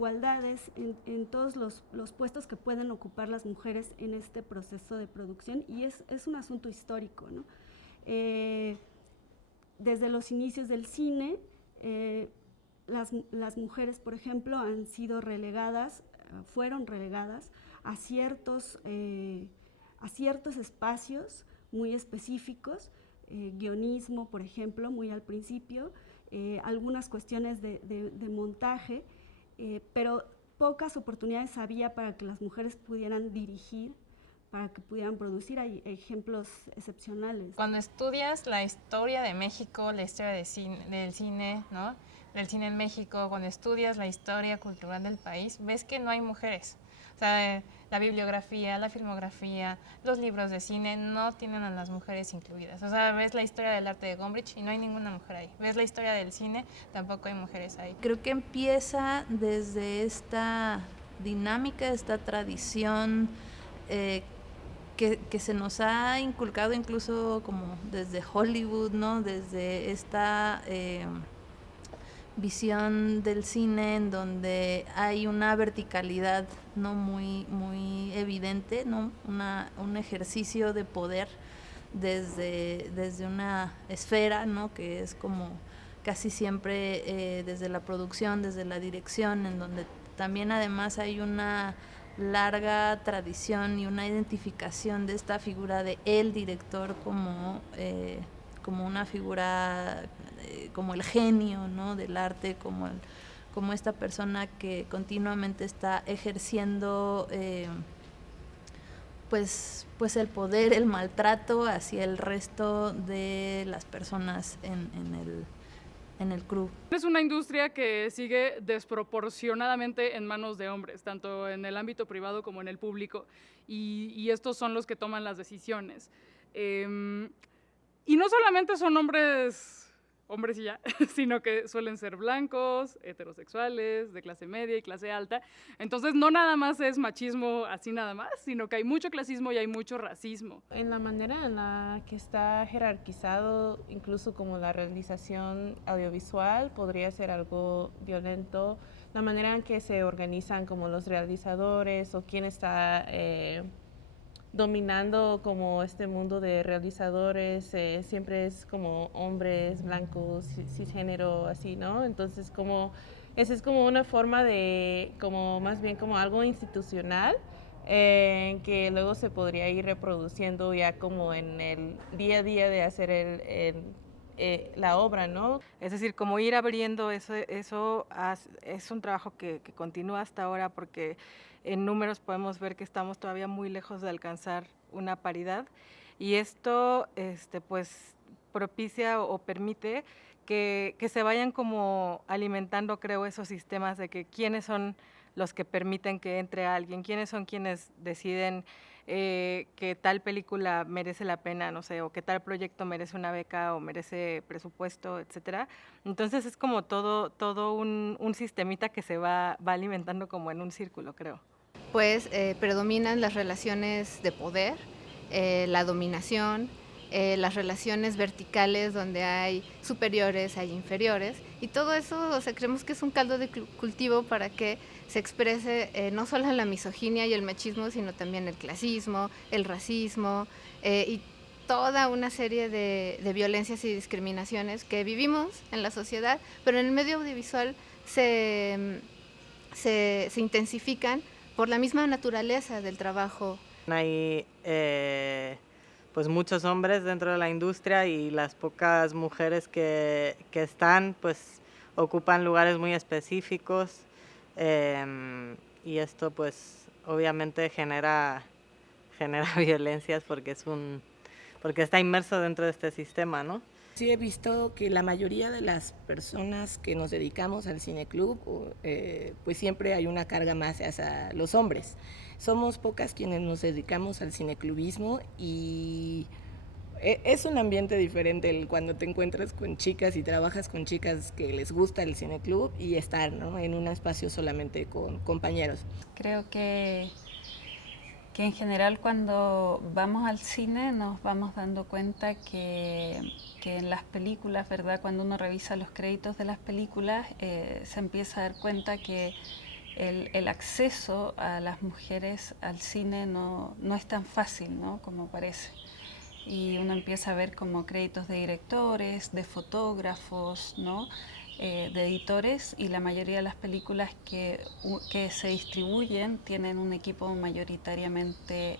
desigualdades en todos los puestos que pueden ocupar las mujeres en este proceso de producción, y es un asunto histórico, ¿no? Desde los inicios del cine, las mujeres, por ejemplo, han sido relegadas, fueron relegadas a ciertos espacios muy específicos, guionismo, por ejemplo, muy al principio, algunas cuestiones de montaje, pero pocas oportunidades había para que las mujeres pudieran dirigir, para que pudieran producir. Hay ejemplos excepcionales. Cuando estudias la historia de México, la historia del cine, ¿no? Del cine en México, cuando estudias la historia cultural del país, ves que no hay mujeres. O sea, la bibliografía, la filmografía, los libros de cine no tienen a las mujeres incluidas. O sea, ves la historia del arte de Gombrich y no hay ninguna mujer ahí. Ves la historia del cine, tampoco hay mujeres ahí. Creo que empieza desde esta dinámica, esta tradición que se nos ha inculcado incluso como desde Hollywood, ¿no? Desde esta visión del cine en donde hay una verticalidad, ¿no? muy evidente, ¿no? Un ejercicio de poder desde una esfera, ¿no? Que es como casi siempre desde la producción, desde la dirección, en donde también además hay una larga tradición y una identificación de esta figura de el director como una figura, como el genio, ¿no? Del arte, como esta persona que continuamente está ejerciendo pues el poder, el maltrato hacia el resto de las personas en el crew. Es una industria que sigue desproporcionadamente en manos de hombres, tanto en el ámbito privado como en el público, y estos son los que toman las decisiones. Y no solamente son hombres y ya, sino que suelen ser blancos, heterosexuales, de clase media y clase alta. Entonces no nada más es machismo así nada más, sino que hay mucho clasismo y hay mucho racismo. En la manera en la que está jerarquizado, incluso como la realización audiovisual, podría ser algo violento. La manera en que se organizan como los realizadores o quién está dominando como este mundo de realizadores, siempre es como hombres blancos, cisgénero, así, ¿no? Entonces como esa es como una forma de, como más bien como algo institucional, que luego se podría ir reproduciendo ya como en el día a día de hacer la obra, ¿no? Es decir, como ir abriendo eso es un trabajo que continúa hasta ahora, porque en números podemos ver que estamos todavía muy lejos de alcanzar una paridad, y esto pues propicia o permite que se vayan como alimentando, creo, esos sistemas de que quiénes son los que permiten que entre alguien, quiénes son quienes deciden que tal película merece la pena, no sé, o que tal proyecto merece una beca o merece presupuesto, etcétera. Entonces es como todo un sistemita que se va alimentando como en un círculo, creo. Pues predominan las relaciones de poder, la dominación, las relaciones verticales donde hay superiores, hay inferiores, y todo eso, o sea, creemos que es un caldo de cultivo para que se exprese no solo la misoginia y el machismo, sino también el clasismo, el racismo y toda una serie de violencias y discriminaciones que vivimos en la sociedad, pero en el medio audiovisual se intensifican por la misma naturaleza del trabajo. Hay pues muchos hombres dentro de la industria, y las pocas mujeres que están pues ocupan lugares muy específicos, y esto pues obviamente genera violencias porque está inmerso dentro de este sistema, ¿no? Sí, he visto que la mayoría de las personas que nos dedicamos al cineclub, pues siempre hay una carga más hacia los hombres. Somos pocas quienes nos dedicamos al cineclubismo, y es un ambiente diferente cuando te encuentras con chicas y trabajas con chicas que les gusta el cineclub y estar, ¿no?, en un espacio solamente con compañeros. Creo que en general cuando vamos al cine nos vamos dando cuenta que en las películas, ¿verdad? Cuando uno revisa los créditos de las películas se empieza a dar cuenta que el acceso a las mujeres al cine no es tan fácil, ¿no?, como parece. Y uno empieza a ver como créditos de directores, de fotógrafos, ¿no?, de editores, y la mayoría de las películas que se distribuyen tienen un equipo mayoritariamente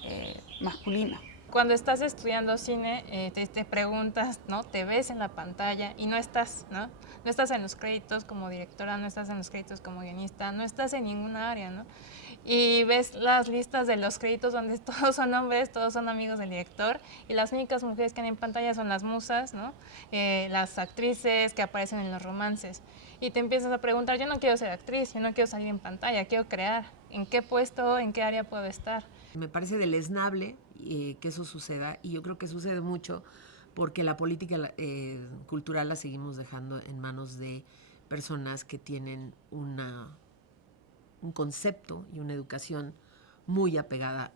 masculino. Cuando estás estudiando cine, te preguntas, ¿no? Te ves en la pantalla y no estás, ¿no? No estás en los créditos como directora, no estás en los créditos como guionista, no estás en ninguna área, ¿no? Y ves las listas de los créditos donde todos son hombres, todos son amigos del director, y las únicas mujeres que hay en pantalla son las musas, ¿no? Las actrices que aparecen en los romances. Y te empiezas a preguntar, yo no quiero ser actriz, yo no quiero salir en pantalla, quiero crear. ¿En qué puesto, en qué área puedo estar? Me parece deleznable que eso suceda, y yo creo que sucede mucho porque la política cultural la seguimos dejando en manos de personas que tienen un concepto y una educación muy apegada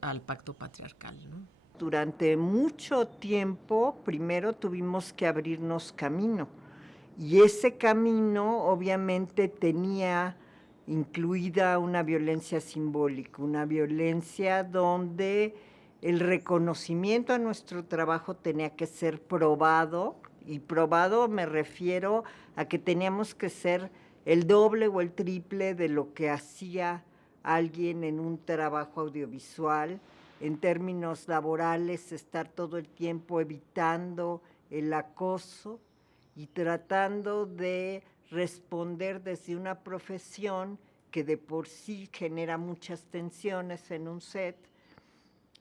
al pacto patriarcal, ¿no? Durante mucho tiempo, primero tuvimos que abrirnos camino, y ese camino obviamente tenía incluida una violencia simbólica, una violencia donde el reconocimiento a nuestro trabajo tenía que ser probado, y probado me refiero a que teníamos que ser el doble o el triple de lo que hacía alguien en un trabajo audiovisual. En términos laborales, estar todo el tiempo evitando el acoso y tratando de responder desde una profesión que de por sí genera muchas tensiones en un set,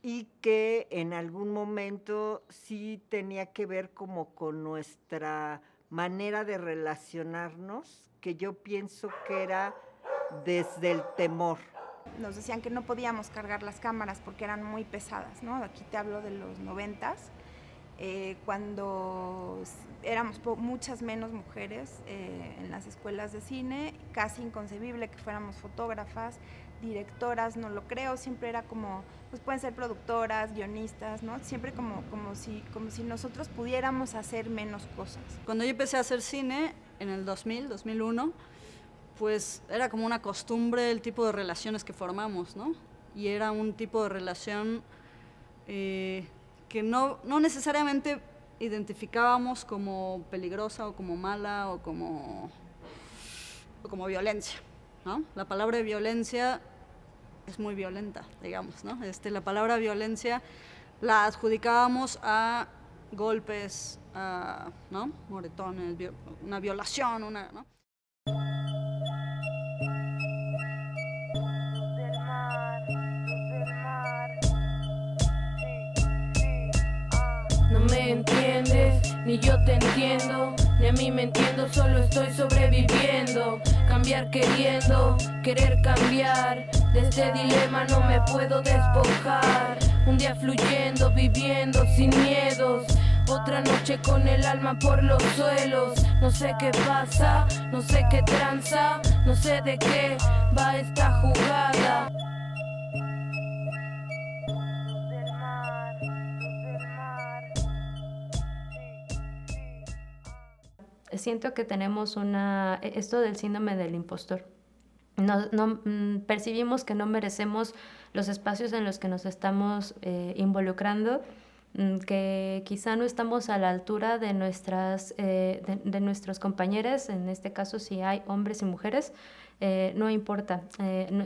y que en algún momento sí tenía que ver como con nuestra manera de relacionarnos, que yo pienso que era desde el temor. Nos decían que no podíamos cargar las cámaras porque eran muy pesadas, ¿no? Aquí te hablo de los 90s, cuando éramos muchas menos mujeres en las escuelas de cine, casi inconcebible que fuéramos fotógrafas, directoras, no lo creo, siempre era como, pues pueden ser productoras, guionistas, ¿no? Siempre como si nosotros pudiéramos hacer menos cosas. Cuando yo empecé a hacer cine, en el 2000, 2001, pues era como una costumbre el tipo de relaciones que formamos, ¿no? Y era un tipo de relación que no necesariamente identificábamos como peligrosa o como mala o como violencia, ¿no? La palabra violencia es muy violenta, digamos, ¿no? La palabra violencia la adjudicábamos a golpes, ¿no? Moretones, una violación, ¿no? No me entiendes, ni yo te entiendo, ni a mí me entiendo, solo estoy sobreviviendo. Cambiar queriendo, querer cambiar, de este dilema no me puedo despojar. Un día fluyendo, viviendo sin miedos, otra noche con el alma por los suelos. No sé qué pasa, no sé qué tranza, no sé de qué va esta jugada. Siento que tenemos esto del síndrome del impostor. Percibimos que no merecemos los espacios en los que nos estamos involucrando, que quizá no estamos a la altura de nuestros compañeros, en este caso si hay hombres y mujeres, no importa.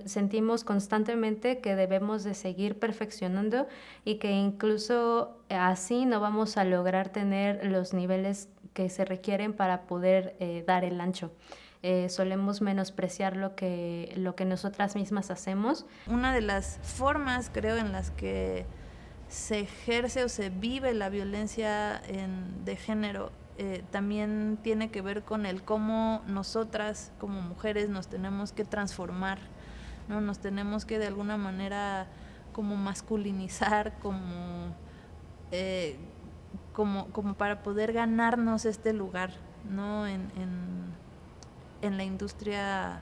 Sentimos constantemente que debemos de seguir perfeccionando y que incluso así no vamos a lograr tener los niveles que se requieren para poder dar el ancho. Solemos menospreciar lo que nosotras mismas hacemos. Una de las formas, creo, en las que se ejerce o se vive la violencia de género también tiene que ver con el cómo nosotras como mujeres nos tenemos que transformar, ¿no? Nos tenemos que de alguna manera como masculinizar, como para poder ganarnos este lugar, ¿no? En la industria.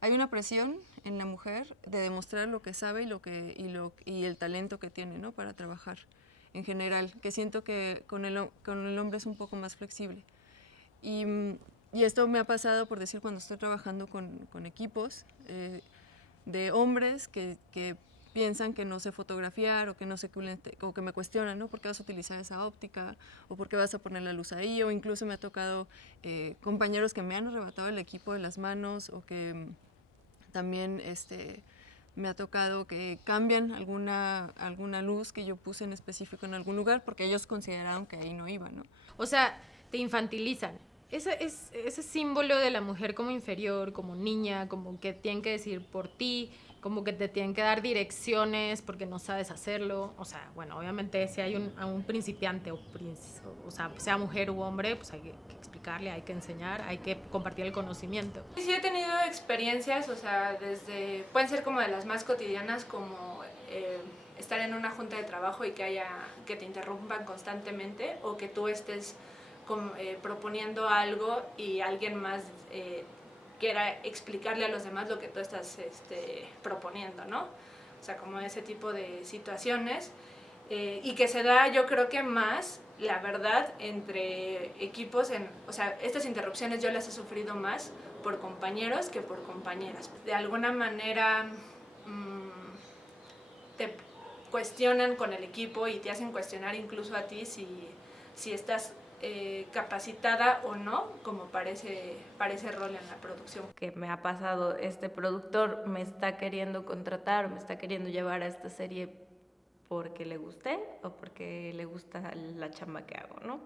Hay una presión en la mujer de demostrar lo que sabe y el talento que tiene, ¿no? Para trabajar en general, que siento que con el hombre es un poco más flexible. Y y esto me ha pasado, por decir, cuando estoy trabajando con equipos de hombres que piensan que no sé fotografiar o que no sé o que me cuestionan, ¿no? ¿Por qué vas a utilizar esa óptica? ¿O por qué vas a poner la luz ahí? O incluso me ha tocado compañeros que me han arrebatado el equipo de las manos o que también me ha tocado que cambian alguna luz que yo puse en específico en algún lugar porque ellos consideraron que ahí no iba, ¿no? O sea, te infantilizan. Ese símbolo de la mujer como inferior, como niña, como que tienen que decir por ti, como que te tienen que dar direcciones porque no sabes hacerlo. O sea, bueno, obviamente si hay un principiante o sea mujer u hombre, pues hay que explicarle, hay que enseñar, hay que compartir el conocimiento. Sí he tenido experiencias, o sea, pueden ser como de las más cotidianas, como estar en una junta de trabajo y que te interrumpan constantemente, o que tú estés proponiendo algo y alguien más quiera explicarle a los demás lo que tú estás proponiendo, ¿no? O sea, como ese tipo de situaciones, y que se da, yo creo que más, la verdad, entre equipos, o sea, estas interrupciones yo las he sufrido más por compañeros que por compañeras. De alguna manera te cuestionan con el equipo y te hacen cuestionar incluso a ti si estás capacitada o no como para ese rol en la producción. Que me ha pasado, este productor me está queriendo contratar, me está queriendo llevar a esta serie porque le gusté o porque le gusta la chamba que hago, ¿no?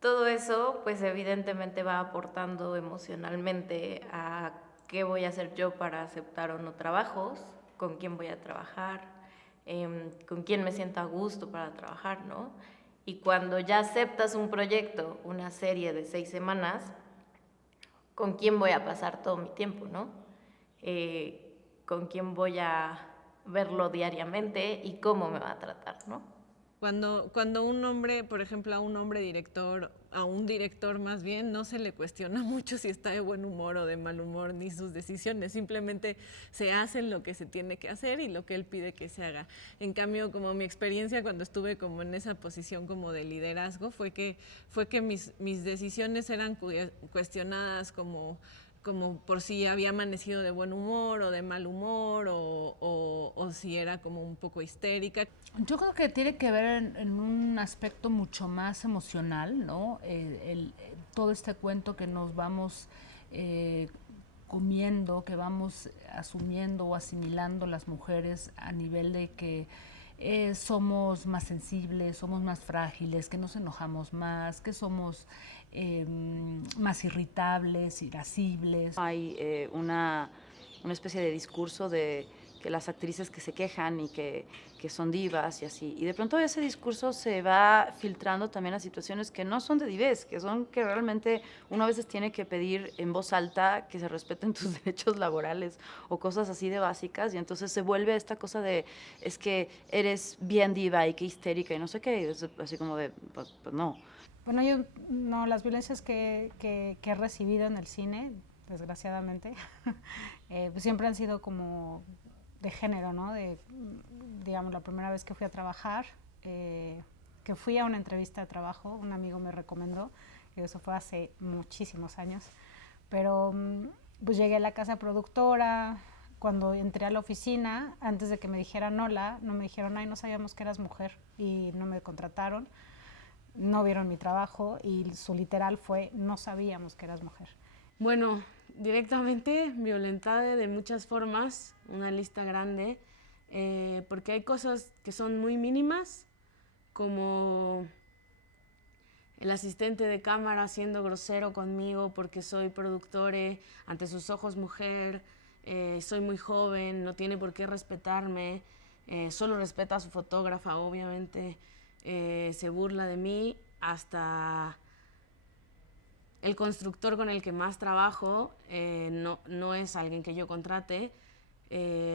Todo eso, pues evidentemente va aportando emocionalmente a qué voy a hacer yo para aceptar o no trabajos, con quién voy a trabajar, con quién me siento a gusto para trabajar, ¿no? Y cuando ya aceptas un proyecto, una serie de 6 semanas, ¿con quién voy a pasar todo mi tiempo, no? ¿Con quién voy a verlo diariamente y cómo me va a tratar, ¿no? Cuando un hombre, por ejemplo, a un hombre director, a un director más bien, no se le cuestiona mucho si está de buen humor o de mal humor, ni sus decisiones, simplemente se hacen lo que se tiene que hacer y lo que él pide que se haga. En cambio, como mi experiencia cuando estuve como en esa posición como de liderazgo, fue que mis decisiones eran cuestionadas como por si había amanecido de buen humor o de mal humor o si era como un poco histérica. Yo creo que tiene que ver en un aspecto mucho más emocional, ¿no? Todo este cuento que nos vamos comiendo, que vamos asumiendo o asimilando las mujeres a nivel de que somos más sensibles, somos más frágiles, que nos enojamos más, que somos más irritables, irascibles. Hay una especie de discurso de que las actrices que se quejan y que son divas y así. Y de pronto ese discurso se va filtrando también a situaciones que no son de divés, que realmente uno a veces tiene que pedir en voz alta que se respeten tus derechos laborales o cosas así de básicas, y entonces se vuelve esta cosa de es que eres bien diva y qué histérica y no sé qué, y es así como de, pues no. Bueno, las violencias que he recibido en el cine, desgraciadamente, pues siempre han sido como de género, ¿no? Digamos, la primera vez que fui a trabajar, que fui a una entrevista de trabajo, un amigo me recomendó, y eso fue hace muchísimos años, pero pues llegué a la casa productora. Cuando entré a la oficina, antes de que me dijeran hola, no me dijeron, ay, no sabíamos que eras mujer, y no me contrataron. No vieron mi trabajo y su literal fue, no sabíamos que eras mujer. Bueno, directamente violentada de muchas formas, una lista grande, porque hay cosas que son muy mínimas, como el asistente de cámara siendo grosero conmigo porque soy productore, ante sus ojos mujer, soy muy joven, no tiene por qué respetarme, solo respeta a su fotógrafa, obviamente. Se burla de mí, hasta el constructor con el que más trabajo no es alguien que yo contrate,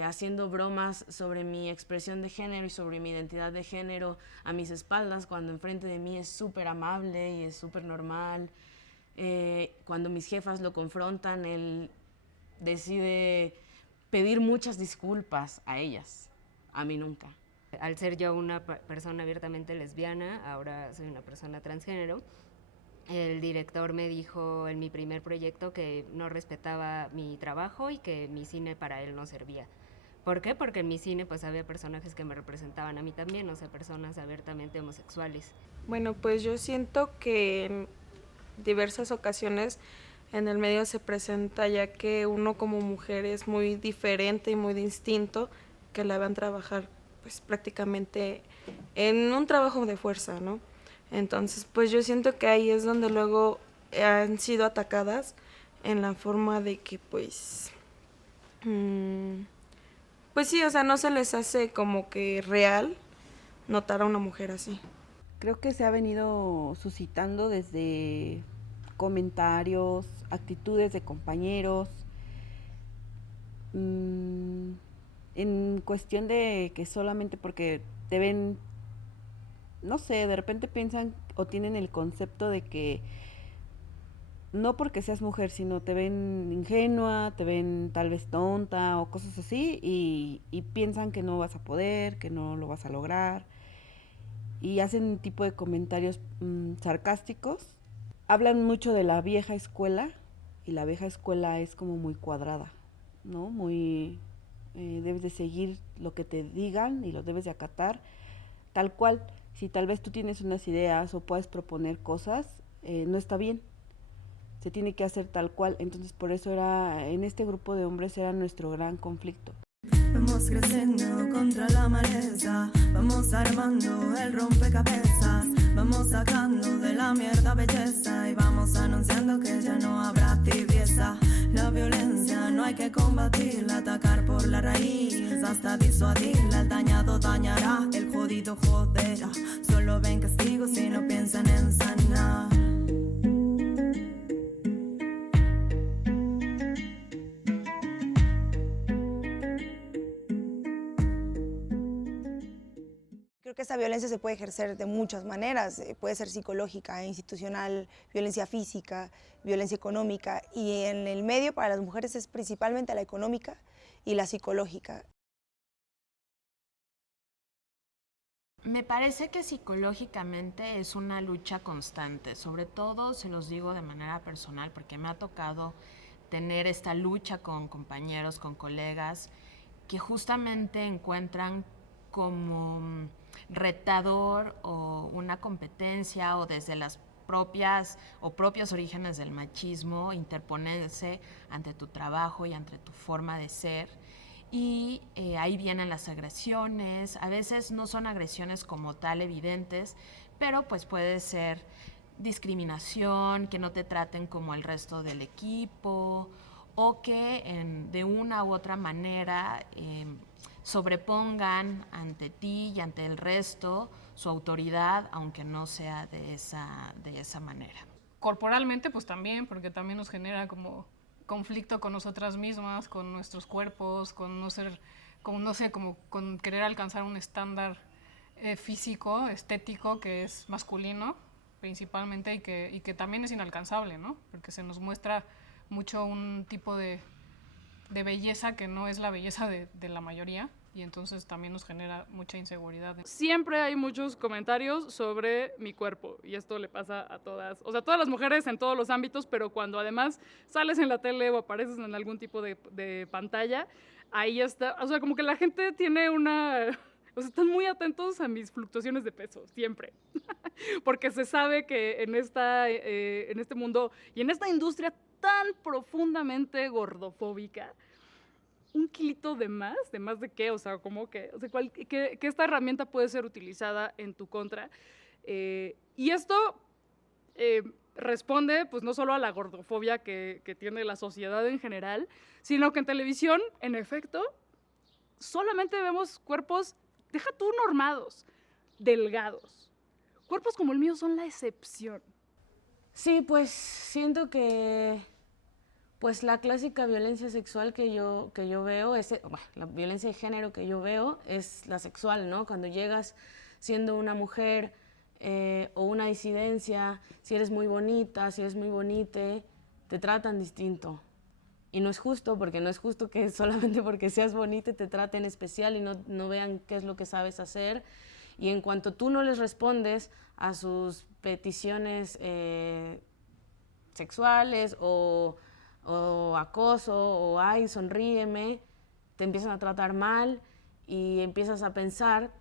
haciendo bromas sobre mi expresión de género y sobre mi identidad de género a mis espaldas, cuando enfrente de mí es súper amable y es súper normal. Cuando mis jefas lo confrontan, él decide pedir muchas disculpas a ellas, a mí nunca. Al ser yo una persona abiertamente lesbiana, ahora soy una persona transgénero, el director me dijo en mi primer proyecto que no respetaba mi trabajo y que mi cine para él no servía. ¿Por qué? Porque en mi cine pues había personajes que me representaban a mí también, o sea, personas abiertamente homosexuales. Bueno, pues yo siento que en diversas ocasiones en el medio se presenta ya que uno como mujer es muy diferente y muy distinto, que la van a trabajar pues prácticamente en un trabajo de fuerza, ¿no? Entonces pues yo siento que ahí es donde luego han sido atacadas en la forma de que pues pues sí, o sea, no se les hace como que real notar a una mujer así. Creo que se ha venido suscitando desde comentarios, actitudes de compañeros, en cuestión de que solamente porque te ven, no sé, de repente piensan o tienen el concepto de que no porque seas mujer, sino te ven ingenua, te ven tal vez tonta o cosas así y piensan que no vas a poder, que no lo vas a lograr y hacen un tipo de comentarios sarcásticos. Hablan mucho de la vieja escuela y la vieja escuela es como muy cuadrada, ¿no? Muy, debes de seguir lo que te digan y lo debes de acatar tal cual. Si tal vez tú tienes unas ideas o puedes proponer cosas, no está bien. Se tiene que hacer tal cual. Entonces por eso era, en este grupo de hombres era nuestro gran conflicto. Vamos creciendo contra la maleza, vamos armando el rompecabezas, vamos sacando de la mierda belleza y vamos anunciando que ya no habrá tibieza. La violencia no hay que combatirla, atacar por la raíz hasta disuadirla. El dañado dañará, el jodido joderá, solo ven castigos y no piensan en sanar. Creo que esta violencia se puede ejercer de muchas maneras, puede ser psicológica, institucional, violencia física, violencia económica, y en el medio para las mujeres es principalmente la económica y la psicológica. Me parece que psicológicamente es una lucha constante, sobre todo se los digo de manera personal porque me ha tocado tener esta lucha con compañeros, con colegas que justamente encuentran como retador o una competencia o desde las propias o propios orígenes del machismo interponerse ante tu trabajo y ante tu forma de ser. Y ahí vienen las agresiones, a veces no son agresiones como tal evidentes, pero pues puede ser discriminación, que no te traten como el resto del equipo o que de una u otra manera sobrepongan ante ti y ante el resto su autoridad, aunque no sea de esa manera. Corporalmente, pues también, porque también nos genera como conflicto con nosotras mismas, con nuestros cuerpos, con con querer alcanzar un estándar físico, estético, que es masculino principalmente y que también es inalcanzable, ¿no? Porque se nos muestra mucho un tipo de belleza que no es la belleza de la mayoría y entonces también nos genera mucha inseguridad. Siempre hay muchos comentarios sobre mi cuerpo y esto le pasa a todas, o sea, todas las mujeres en todos los ámbitos, pero cuando además sales en la tele o apareces en algún tipo de pantalla, ahí está, o sea, como que la gente tiene o sea, están muy atentos a mis fluctuaciones de peso, siempre. Porque se sabe que en este mundo y en esta industria tan profundamente gordofóbica, un kilito de más de qué, o sea, como que esta herramienta puede ser utilizada en tu contra. Y esto responde pues no solo a la gordofobia que tiene la sociedad en general, sino que en televisión, en efecto, solamente vemos cuerpos, deja tú normados, delgados. Cuerpos como el mío son la excepción. Sí, pues siento que pues la clásica violencia sexual que yo veo, la violencia de género que yo veo es la sexual, ¿no? Cuando llegas siendo una mujer o una disidencia, si eres muy bonita, si eres muy bonite, te tratan distinto. Y no es justo, porque no es justo que solamente porque seas bonita te traten especial y no vean qué es lo que sabes hacer. Y en cuanto tú no les respondes a sus peticiones sexuales o acoso o ay, sonríeme, te empiezan a tratar mal y empiezas a pensar,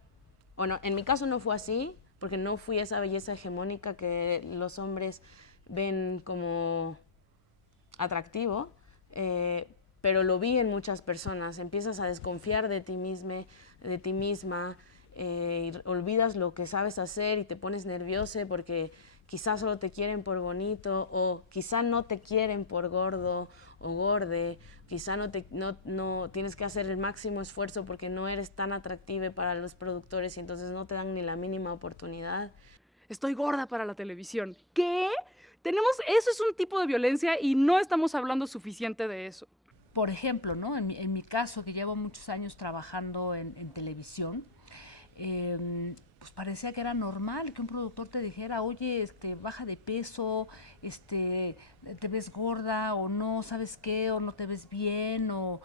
bueno, en mi caso no fue así, porque no fui esa belleza hegemónica que los hombres ven como atractivo, pero lo vi en muchas personas. Empiezas a desconfiar de ti misma, y olvidas lo que sabes hacer y te pones nerviosa porque quizás solo te quieren por bonito o quizá no te quieren por gordo o gorde, quizá no tienes que hacer el máximo esfuerzo porque no eres tan atractiva para los productores y entonces no te dan ni la mínima oportunidad. Estoy gorda para la televisión. ¿Qué? Eso es un tipo de violencia y no estamos hablando suficiente de eso. Por ejemplo, ¿no? En mi caso, que llevo muchos años trabajando en televisión, pues parecía que era normal que un productor te dijera, oye, baja de peso, te ves gorda, o no, ¿sabes qué? O no te ves bien, o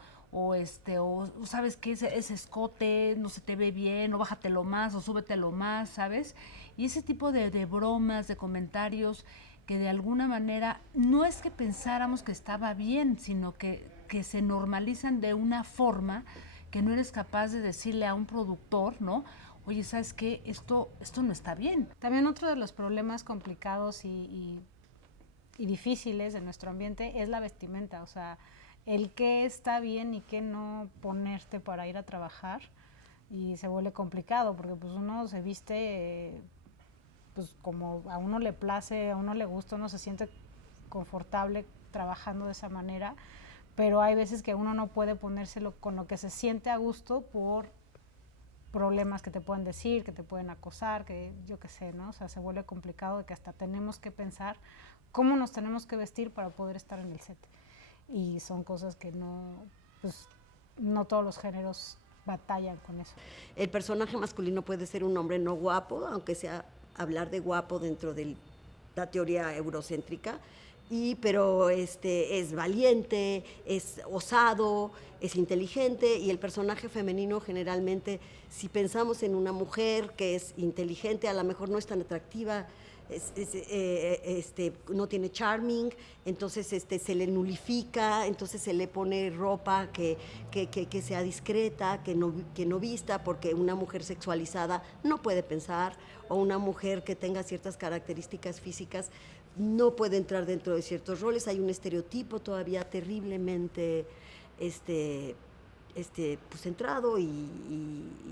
¿sabes qué? Ese escote no se te ve bien, o bájatelo más, o súbetelo más, ¿sabes? Y ese tipo de bromas, de comentarios que de alguna manera no es que pensáramos que estaba bien, sino que se normalizan de una forma que no eres capaz de decirle a un productor, ¿no? Oye, ¿sabes qué? Esto no está bien. También otro de los problemas complicados y difíciles de nuestro ambiente es la vestimenta, o sea, el qué está bien y qué no ponerte para ir a trabajar, y se vuelve complicado porque pues uno se viste pues como a uno le place, a uno le gusta, uno se siente confortable trabajando de esa manera, pero hay veces que uno no puede ponérselo con lo que se siente a gusto por problemas que te pueden decir, que te pueden acosar, que yo qué sé, ¿no? O sea, se vuelve complicado de que hasta tenemos que pensar cómo nos tenemos que vestir para poder estar en el set. Y son cosas que no todos los géneros batallan con eso. El personaje masculino puede ser un hombre no guapo, aunque sea hablar de guapo dentro de la teoría eurocéntrica, pero es valiente, es osado, es inteligente, y el personaje femenino generalmente, si pensamos en una mujer que es inteligente, a lo mejor no es tan atractiva, no tiene charming, entonces se le nulifica, entonces se le pone ropa que sea discreta, que no vista, porque una mujer sexualizada no puede pensar, o una mujer que tenga ciertas características físicas no puede entrar dentro de ciertos roles. Hay un estereotipo todavía terriblemente centrado y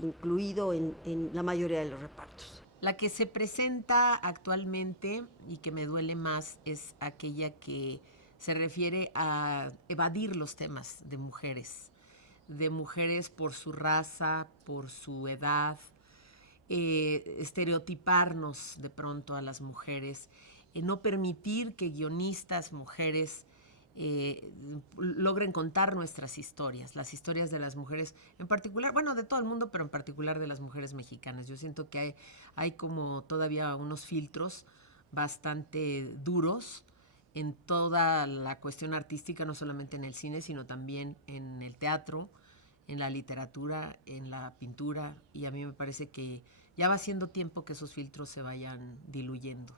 incluido en la mayoría de los repartos. La que se presenta actualmente y que me duele más es aquella que se refiere a evadir los temas de mujeres por su raza, por su edad, estereotiparnos de pronto a las mujeres, no permitir que guionistas mujeres logren contar nuestras historias, las historias de las mujeres en particular, bueno, de todo el mundo, pero en particular de las mujeres mexicanas. Yo siento que hay como todavía unos filtros bastante duros en toda la cuestión artística, no solamente en el cine, sino también en el teatro, en la literatura, en la pintura, y a mí me parece que ya va siendo tiempo que esos filtros se vayan diluyendo.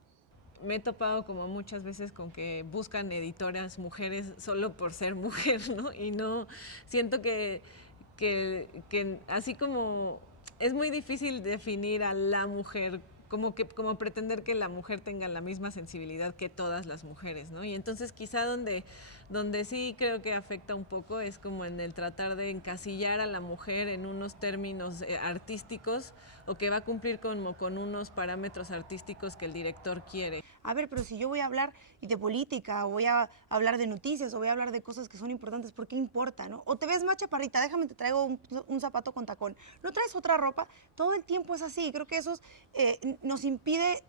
Me he topado como muchas veces con que buscan editoras mujeres solo por ser mujer, ¿no? Y no, siento que así como es muy difícil definir a la mujer, como pretender que la mujer tenga la misma sensibilidad que todas las mujeres, ¿no? Y entonces quizá donde sí creo que afecta un poco es como en el tratar de encasillar a la mujer en unos términos artísticos, o que va a cumplir con unos parámetros artísticos que el director quiere. A ver, pero si yo voy a hablar de política, o voy a hablar de noticias, o voy a hablar de cosas que son importantes, ¿por qué importa, no? O te ves más chaparrita, déjame, te traigo un zapato con tacón. ¿No traes otra ropa? Todo el tiempo es así. Creo que eso nos impide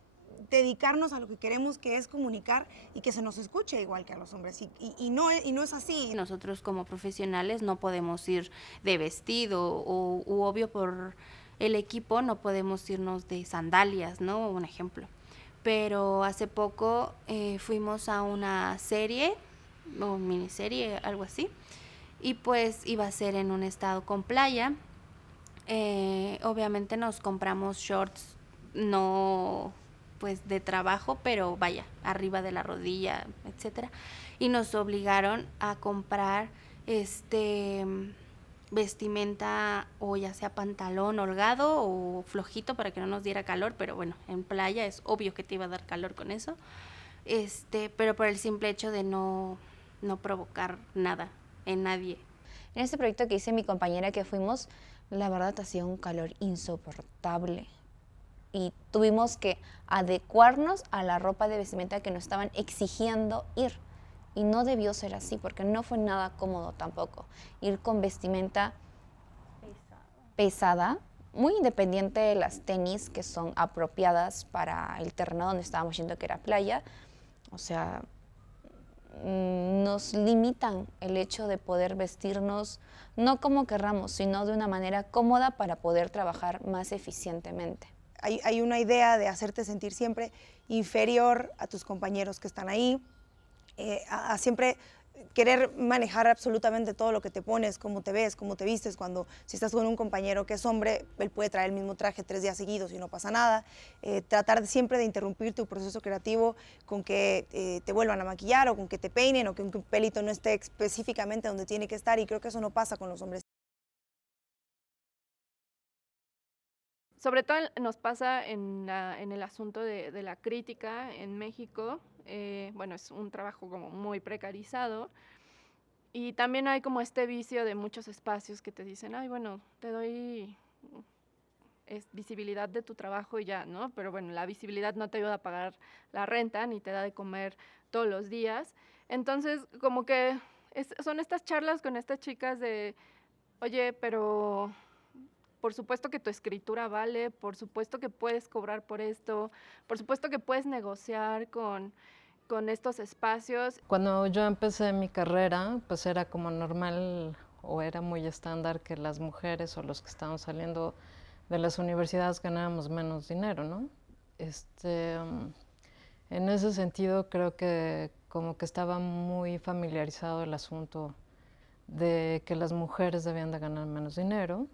dedicarnos a lo que queremos, que es comunicar y que se nos escuche igual que a los hombres. Y no es así. Nosotros como profesionales no podemos ir de vestido, u obvio por el equipo no podemos irnos de sandalias, ¿no? Un ejemplo. Pero hace poco fuimos a una serie, o miniserie, algo así, y pues iba a ser en un estado con playa, obviamente nos compramos shorts, no pues de trabajo, pero vaya, arriba de la rodilla, etcétera. Y nos obligaron a comprar vestimenta, o ya sea pantalón holgado o flojito para que no nos diera calor, pero bueno, en playa es obvio que te iba a dar calor con eso. Pero por el simple hecho de no provocar nada en nadie. En este proyecto que hice mi compañera que fuimos, la verdad hacía un calor insoportable y tuvimos que adecuarnos a la ropa de vestimenta que nos estaban exigiendo ir. Y no debió ser así, porque no fue nada cómodo tampoco. Ir con vestimenta pesada, muy independiente de las tenis que son apropiadas para el terreno donde estábamos yendo, que era playa. O sea, nos limitan el hecho de poder vestirnos no como querramos, sino de una manera cómoda para poder trabajar más eficientemente. Hay una idea de hacerte sentir siempre inferior a tus compañeros que están ahí, a siempre querer manejar absolutamente todo lo que te pones, cómo te ves, cómo te vistes. Cuando si estás con un compañero que es hombre, él puede traer el mismo traje 3 días seguidos y no pasa nada. Tratar siempre de interrumpir tu proceso creativo con que te vuelvan a maquillar o con que te peinen o que un pelito no esté específicamente donde tiene que estar, y creo que eso no pasa con los hombres. Sobre todo nos pasa en el asunto de la crítica en México. Bueno, es un trabajo como muy precarizado, y también hay como este vicio de muchos espacios que te dicen, ay, bueno, te doy visibilidad de tu trabajo y ya, ¿no? Pero bueno, la visibilidad no te ayuda a pagar la renta ni te da de comer todos los días. Entonces, como que son estas charlas con estas chicas de, oye, pero por supuesto que tu escritura vale, por supuesto que puedes cobrar por esto, por supuesto que puedes negociar con estos espacios. Cuando yo empecé mi carrera, pues era como normal o era muy estándar que las mujeres o los que estaban saliendo de las universidades ganáramos menos dinero, ¿no? En ese sentido creo que como que estaba muy familiarizado el asunto de que las mujeres debían de ganar menos dinero.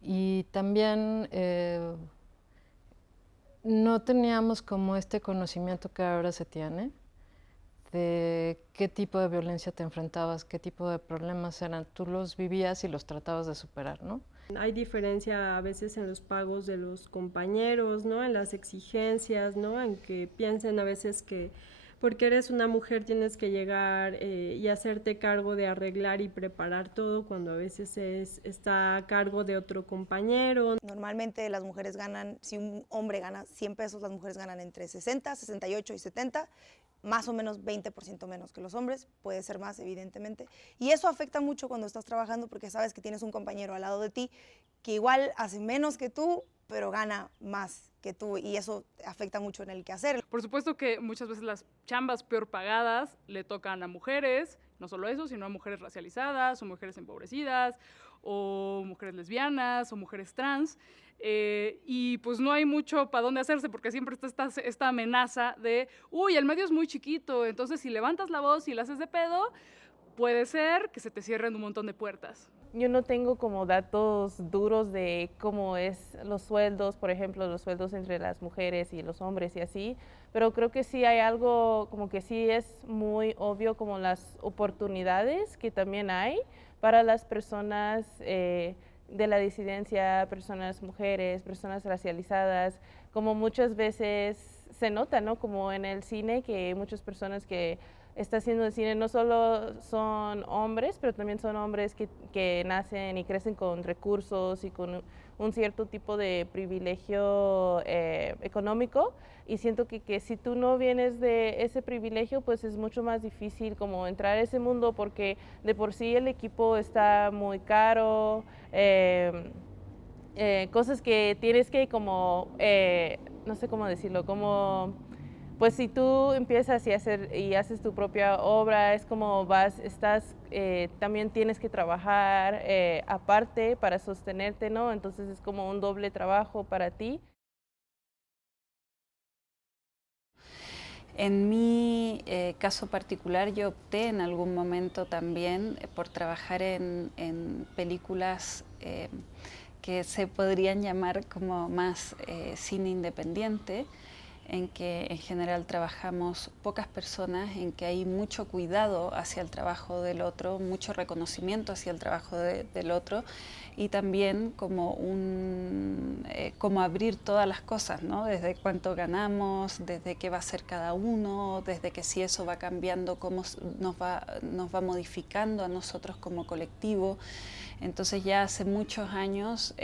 Y también no teníamos como este conocimiento que ahora se tiene de qué tipo de violencia te enfrentabas, qué tipo de problemas eran. Tú los vivías y los tratabas de superar, ¿no? Hay diferencia a veces en los pagos de los compañeros, ¿no? En las exigencias, ¿no? En que piensen a veces que porque eres una mujer tienes que llegar y hacerte cargo de arreglar y preparar todo, cuando a veces está a cargo de otro compañero. Normalmente las mujeres ganan, si un hombre gana 100 pesos, las mujeres ganan entre 60, 68 y 70, más o menos 20% menos que los hombres, puede ser más evidentemente. Y eso afecta mucho cuando estás trabajando, porque sabes que tienes un compañero al lado de ti que igual hace menos que tú, pero gana más que tú, y eso afecta mucho en el quehacer. Por supuesto que muchas veces las chambas peor pagadas le tocan a mujeres, no solo eso, sino a mujeres racializadas, o mujeres empobrecidas, o mujeres lesbianas, o mujeres trans, y pues no hay mucho para dónde hacerse, porque siempre está esta amenaza de, uy, el medio es muy chiquito, entonces si levantas la voz y la haces de pedo, puede ser que se te cierren un montón de puertas. Yo no tengo como datos duros de cómo es los sueldos, por ejemplo, los sueldos entre las mujeres y los hombres y así, pero creo que sí hay algo como que sí es muy obvio, como las oportunidades que también hay para las personas de la disidencia, personas mujeres, personas racializadas, como muchas veces se nota, ¿no? Como en el cine, que muchas personas que está haciendo el cine no solo son hombres, pero también son hombres que nacen y crecen con recursos y con un cierto tipo de privilegio económico, y siento que si tú no vienes de ese privilegio, pues es mucho más difícil como entrar a ese mundo, porque de por sí el equipo está muy caro, cosas que tienes que como, no sé cómo decirlo, como... Pues si tú empiezas y haces tu propia obra, es como también tienes que trabajar aparte para sostenerte, ¿no? Entonces es como un doble trabajo para ti. En mi caso particular, yo opté en algún momento también por trabajar en películas que se podrían llamar como más cine independiente, en que en general trabajamos pocas personas, en que hay mucho cuidado hacia el trabajo del otro, mucho reconocimiento hacia el trabajo del otro, y también como como abrir todas las cosas, ¿no? Desde cuánto ganamos, desde qué va a ser cada uno, desde que si eso va cambiando, cómo nos va modificando a nosotros como colectivo. Entonces ya hace muchos años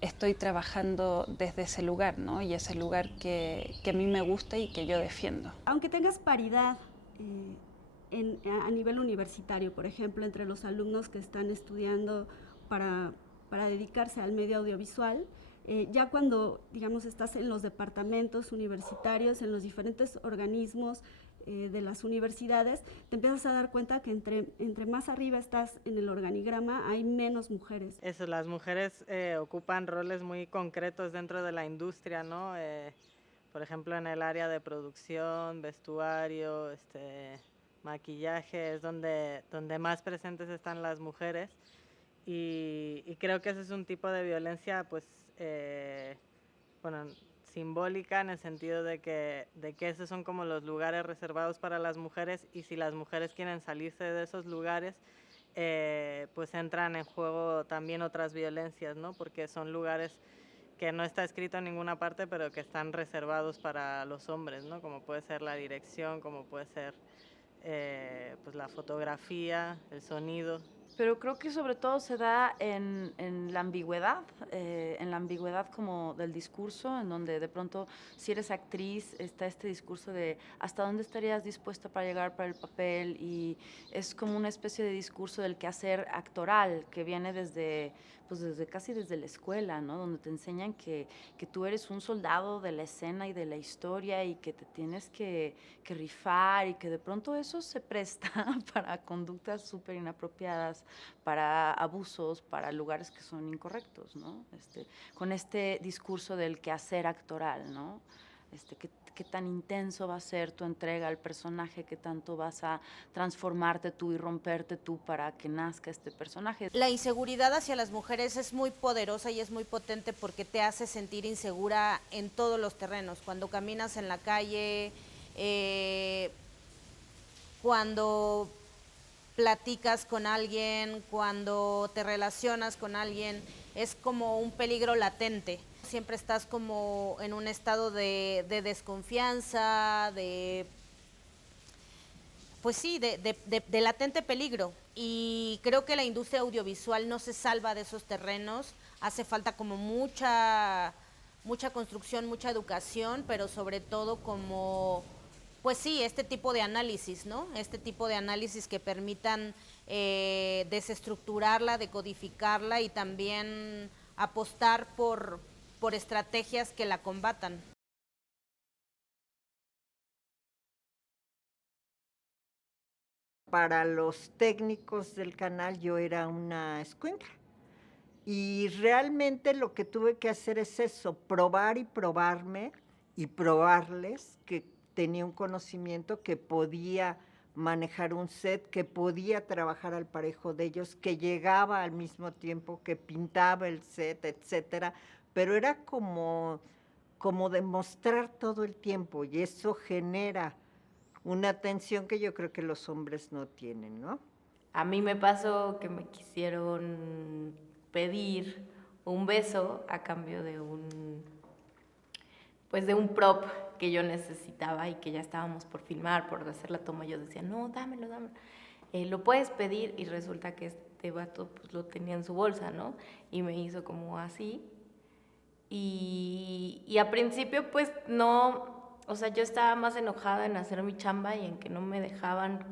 estoy trabajando desde ese lugar, ¿no? Y ese lugar que a mí me gusta y que yo defiendo. Aunque tengas paridad a nivel universitario, por ejemplo, entre los alumnos que están estudiando para dedicarse al medio audiovisual, ya cuando, digamos, estás en los departamentos universitarios, en los diferentes organismos de las universidades, te empiezas a dar cuenta que entre más arriba estás en el organigrama, hay menos mujeres. Eso, las mujeres ocupan roles muy concretos dentro de la industria, ¿no? Por ejemplo, en el área de producción, vestuario, maquillaje, es donde más presentes están las mujeres. Y creo que ese es un tipo de violencia, pues, bueno, simbólica, en el sentido de que esos son como los lugares reservados para las mujeres, y si las mujeres quieren salirse de esos lugares, pues entran en juego también otras violencias, ¿no? Porque son lugares que no está escrito en ninguna parte, pero que están reservados para los hombres, ¿no? Como puede ser la dirección, como puede ser pues la fotografía, el sonido. Pero creo que sobre todo se da en la ambigüedad como del discurso, en donde de pronto, si eres actriz, está este discurso de hasta dónde estarías dispuesta para llegar para el papel, y es como una especie de discurso del quehacer actoral que viene casi desde la escuela, ¿no? Donde te enseñan que tú eres un soldado de la escena y de la historia, y que te tienes que rifar, y que de pronto eso se presta para conductas súper inapropiadas, para abusos, para lugares que son incorrectos, ¿no? Con este discurso del quehacer actoral, ¿no? Qué tan intenso va a ser tu entrega al personaje, qué tanto vas a transformarte tú y romperte tú para que nazca este personaje. La inseguridad hacia las mujeres es muy poderosa y es muy potente porque te hace sentir insegura en todos los terrenos. Cuando caminas en la calle, cuando platicas con alguien, cuando te relacionas con alguien, es como un peligro latente. Siempre estás como en un estado de desconfianza, pues sí, de latente peligro. Y creo que la industria audiovisual no se salva de esos terrenos. Hace falta como mucha construcción, mucha educación, pero sobre todo como, pues sí, este tipo de análisis, ¿no? Este tipo de análisis que permitan desestructurarla, decodificarla y también apostar por estrategias que la combatan. Para los técnicos del canal yo era una escuincla, y realmente lo que tuve que hacer es eso, probar y probarme y probarles que tenía un conocimiento, que podía manejar un set, que podía trabajar al parejo de ellos, que llegaba al mismo tiempo, que pintaba el set, etcétera. Pero era como demostrar todo el tiempo, y eso genera una tensión que yo creo que los hombres no tienen, ¿no? A mí me pasó que me quisieron pedir un beso a cambio de un prop que yo necesitaba y que ya estábamos por filmar, por hacer la toma. Yo decía, no, dámelo. Lo puedes pedir, y resulta que este vato pues lo tenía en su bolsa, ¿no? Y me hizo como así. Y a principio pues no, o sea, yo estaba más enojada en hacer mi chamba y en que no me dejaban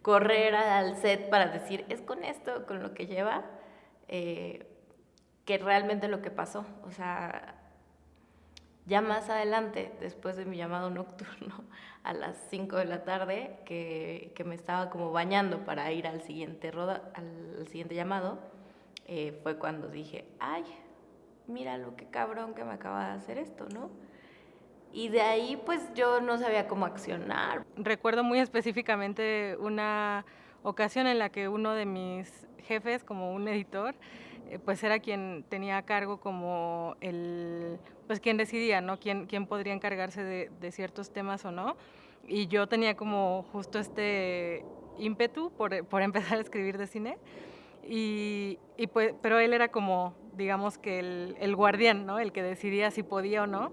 correr al set para decir, es con esto, con lo que lleva, que realmente lo que pasó. O sea, ya más adelante, después de mi llamado nocturno, a las 5 de la tarde, que me estaba como bañando para ir al siguiente llamado, fue cuando dije, ay, mira lo que cabrón que me acaba de hacer esto, ¿no? Y de ahí, pues, yo no sabía cómo accionar. Recuerdo muy específicamente una ocasión en la que uno de mis jefes, como un editor, pues era quien tenía a cargo como pues quien decidía, ¿no? Quién podría encargarse de ciertos temas o no. Y yo tenía como justo este ímpetu por empezar a escribir de cine. Pues, pero él era como, digamos que el guardián, ¿no? El que decidía si podía o no.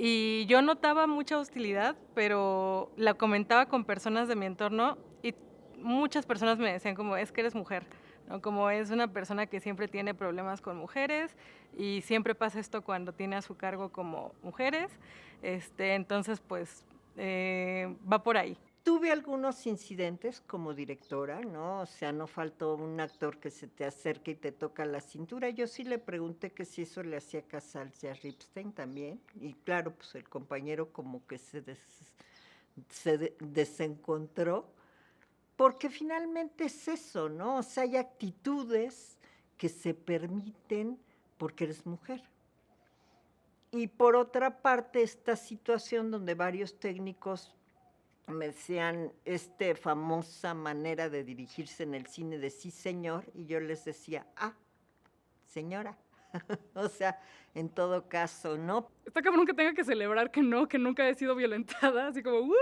Y yo notaba mucha hostilidad, pero la comentaba con personas de mi entorno y muchas personas me decían como, es que eres mujer, ¿no? Como es una persona que siempre tiene problemas con mujeres y siempre pasa esto cuando tiene a su cargo como mujeres, entonces pues va por ahí. Tuve algunos incidentes como directora, ¿no? O sea, no faltó un actor que se te acerque y te toca la cintura. Yo sí le pregunté que si eso le hacía Casals y a Ripstein también. Y claro, pues el compañero como que se desencontró, porque finalmente es eso, ¿no? O sea, hay actitudes que se permiten porque eres mujer. Y por otra parte, esta situación donde varios técnicos me decían famosa manera de dirigirse en el cine de sí, señor, y yo les decía, señora. O sea, en todo caso, ¿no? Está cabrón que tenga que celebrar que nunca he sido violentada, así como,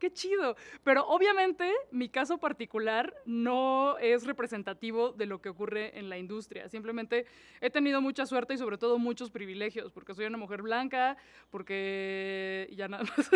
¡qué chido! Pero obviamente mi caso particular no es representativo de lo que ocurre en la industria. Simplemente he tenido mucha suerte y sobre todo muchos privilegios, porque soy una mujer blanca, porque ya nada más,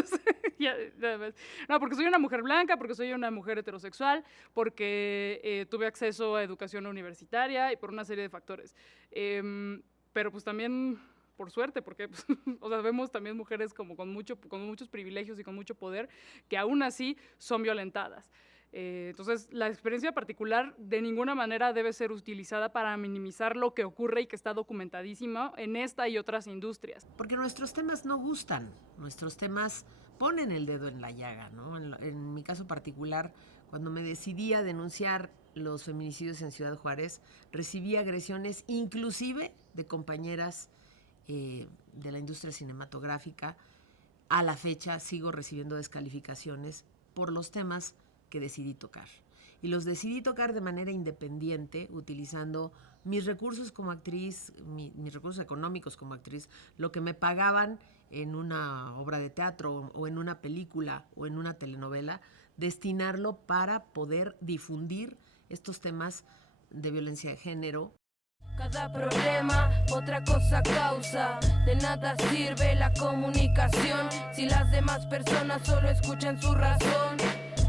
no, porque soy una mujer blanca, porque soy una mujer heterosexual, porque tuve acceso a educación universitaria y por una serie de factores. Pero pues también por suerte, porque pues, o sea, vemos también mujeres como con muchos privilegios y con mucho poder que aún así son violentadas. Entonces, la experiencia particular de ninguna manera debe ser utilizada para minimizar lo que ocurre y que está documentadísimo en esta y otras industrias. Porque nuestros temas no gustan, nuestros temas ponen el dedo en la llaga, ¿no? En mi caso particular, cuando me decidí a denunciar los feminicidios en Ciudad Juárez, recibí agresiones inclusive de compañeras de la industria cinematográfica. A la fecha sigo recibiendo descalificaciones por los temas que decidí tocar. Y los decidí tocar de manera independiente, utilizando mis recursos como actriz, mis recursos económicos como actriz, lo que me pagaban en una obra de teatro o en una película o en una telenovela, destinarlo para poder difundir estos temas de violencia de género. Cada problema otra cosa causa, de nada sirve la comunicación si las demás personas solo escuchan su razón.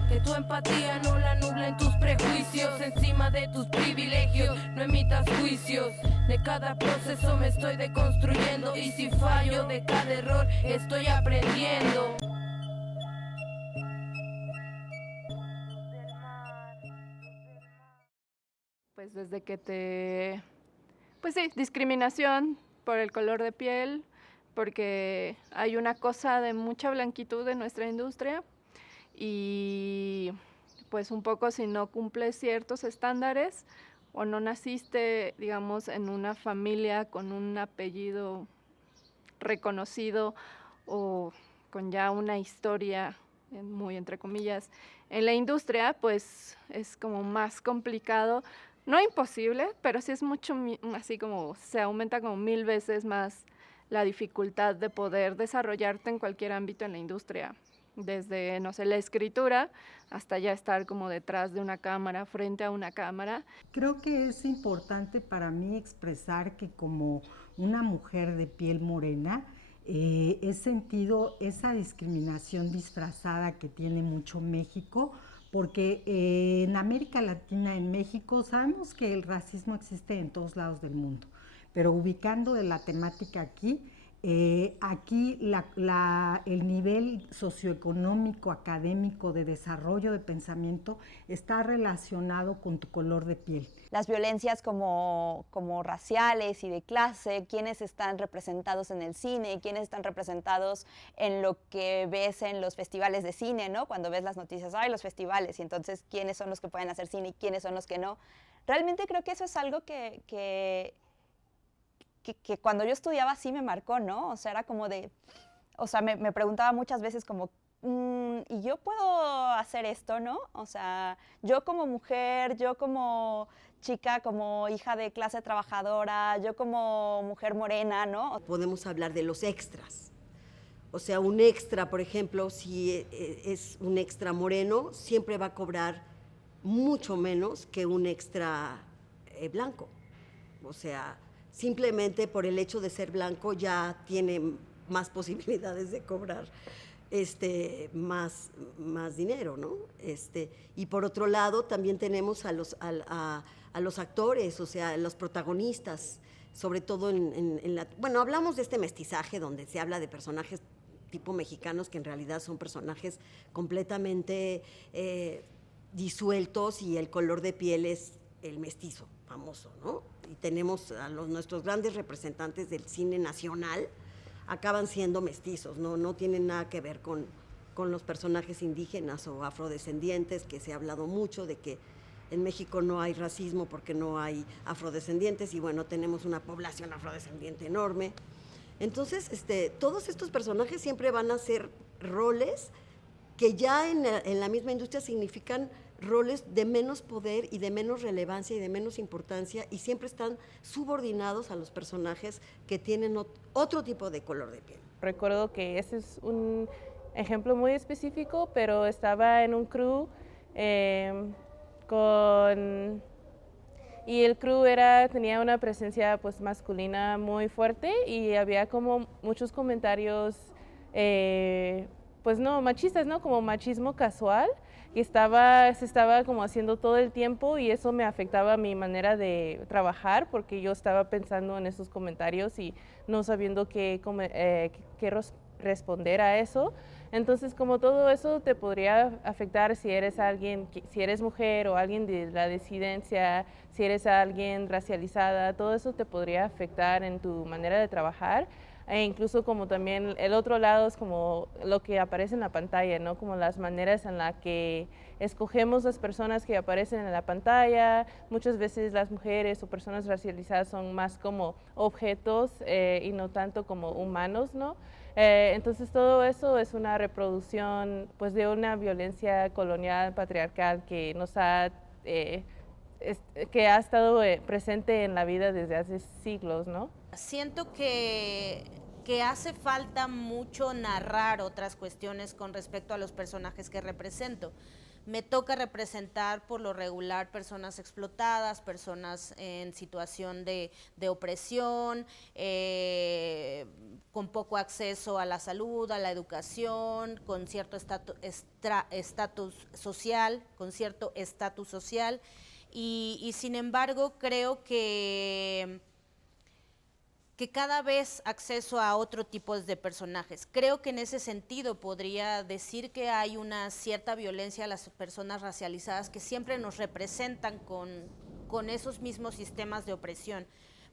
Que tu empatía no la nublen tus prejuicios, encima de tus privilegios no emitas juicios. De cada proceso me estoy deconstruyendo y si fallo de cada error estoy aprendiendo. Pues desde que pues sí, discriminación por el color de piel, porque hay una cosa de mucha blanquitud en nuestra industria y pues un poco si no cumples ciertos estándares o no naciste, digamos, en una familia con un apellido reconocido o con ya una historia, muy entre comillas, en la industria, pues es como más complicado. No imposible, pero sí es mucho, así como se aumenta como 1000 veces más la dificultad de poder desarrollarte en cualquier ámbito en la industria, desde, no sé, la escritura hasta ya estar como detrás de una cámara, frente a una cámara. Creo que es importante para mí expresar que como una mujer de piel morena, he sentido esa discriminación disfrazada que tiene mucho México, porque en América Latina, en México, sabemos que el racismo existe en todos lados del mundo, pero ubicando la temática aquí, el nivel socioeconómico, académico, de desarrollo de pensamiento está relacionado con tu color de piel. Las violencias como raciales y de clase, quiénes están representados en el cine, quiénes están representados en lo que ves en los festivales de cine, ¿no? Cuando ves las noticias, ¡ay, los festivales! Y entonces, ¿quiénes son los que pueden hacer cine y quiénes son los que no? Realmente creo que eso es algo que cuando yo estudiaba sí me marcó, ¿no? O sea, era como de... O sea, me preguntaba muchas veces como, y yo puedo hacer esto, ¿no? O sea, yo como mujer, yo como chica, como hija de clase trabajadora, yo como mujer morena, ¿no? Podemos hablar de los extras. O sea, un extra, por ejemplo, si es un extra moreno, siempre va a cobrar mucho menos que un extra blanco. O sea, simplemente por el hecho de ser blanco ya tiene más posibilidades de cobrar más dinero, ¿no? Y por otro lado también tenemos a los actores, o sea, los protagonistas, sobre todo bueno, hablamos de este mestizaje donde se habla de personajes tipo mexicanos que en realidad son personajes completamente disueltos y el color de piel es el mestizo famoso, ¿no? Y tenemos a nuestros grandes representantes del cine nacional acaban siendo mestizos, no tienen nada que ver con los personajes indígenas o afrodescendientes, que se ha hablado mucho de que en México no hay racismo porque no hay afrodescendientes y bueno, tenemos una población afrodescendiente enorme. Entonces, todos estos personajes siempre van a ser roles que ya en la misma industria significan roles de menos poder y de menos relevancia y de menos importancia y siempre están subordinados a los personajes que tienen otro tipo de color de piel. Recuerdo que ese es un ejemplo muy específico, pero estaba en un crew y el crew tenía una presencia pues masculina muy fuerte y había como muchos comentarios pues no machistas, ¿no? Como machismo casual y se estaba como haciendo todo el tiempo y eso me afectaba mi manera de trabajar porque yo estaba pensando en esos comentarios y no sabiendo qué responder a eso. Entonces, como todo eso te podría afectar si eres mujer o alguien de la disidencia, si eres alguien racializada, todo eso te podría afectar en tu manera de trabajar. E incluso como también el otro lado es como lo que aparece en la pantalla, ¿no? Como las maneras en las que escogemos las personas que aparecen en la pantalla. Muchas veces las mujeres o personas racializadas son más como objetos y no tanto como humanos, ¿no? Entonces todo eso es una reproducción pues de una violencia colonial patriarcal que que ha estado presente en la vida desde hace siglos, ¿no? Siento que hace falta mucho narrar otras cuestiones con respecto a los personajes que represento. Me toca representar por lo regular personas explotadas, personas en situación de opresión, con poco acceso a la salud, a la educación, con cierto estatus social, y sin embargo creo que cada vez acceso a otro tipo de personajes. Creo que en ese sentido podría decir que hay una cierta violencia a las personas racializadas que siempre nos representan con esos mismos sistemas de opresión.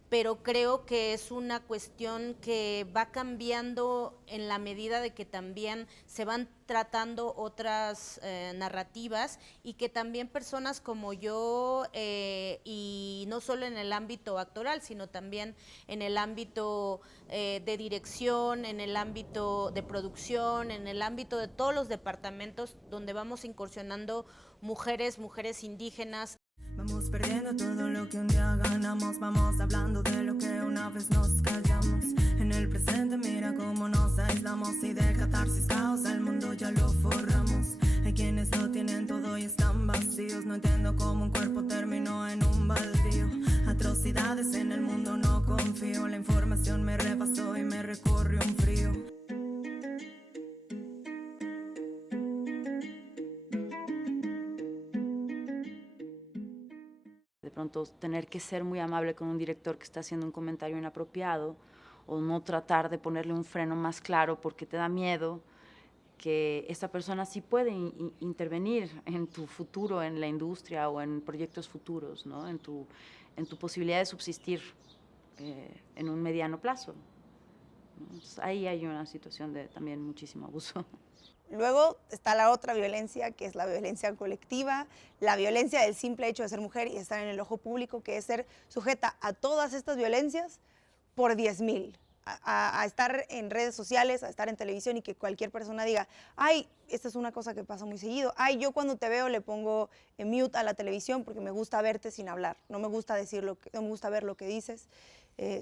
Pero creo que es una cuestión que va cambiando en la medida de que también se van tratando otras narrativas y que también personas como yo, y no solo en el ámbito actoral, sino también en el ámbito de dirección, en el ámbito de producción, en el ámbito de todos los departamentos donde vamos incursionando mujeres indígenas. Vamos perdiendo todo lo que un día ganamos, vamos hablando de lo que una vez nos callamos. En el presente mira cómo nos aislamos y de catarsis caos el mundo ya lo forramos. Hay quienes lo tienen todo y están vacíos, no entiendo cómo un cuerpo terminó en un baldío. Atrocidades en el mundo no confío, la información me rebasó y me recorrió un frío. De pronto tener que ser muy amable con un director que está haciendo un comentario inapropiado o no tratar de ponerle un freno más claro porque te da miedo que esta persona sí puede intervenir en tu futuro, en la industria o en proyectos futuros, ¿no? en tu posibilidad de subsistir en un mediano plazo. Entonces, ahí hay una situación de también muchísimo abuso. Luego está la otra violencia, que es la violencia colectiva, la violencia del simple hecho de ser mujer y estar en el ojo público, que es ser sujeta a todas estas violencias por 10,000 a estar en redes sociales, a estar en televisión y que cualquier persona diga, ay, esta es una cosa que pasa muy seguido. Ay, yo cuando te veo le pongo en mute a la televisión porque me gusta verte sin hablar. No me gusta no me gusta ver lo que dices.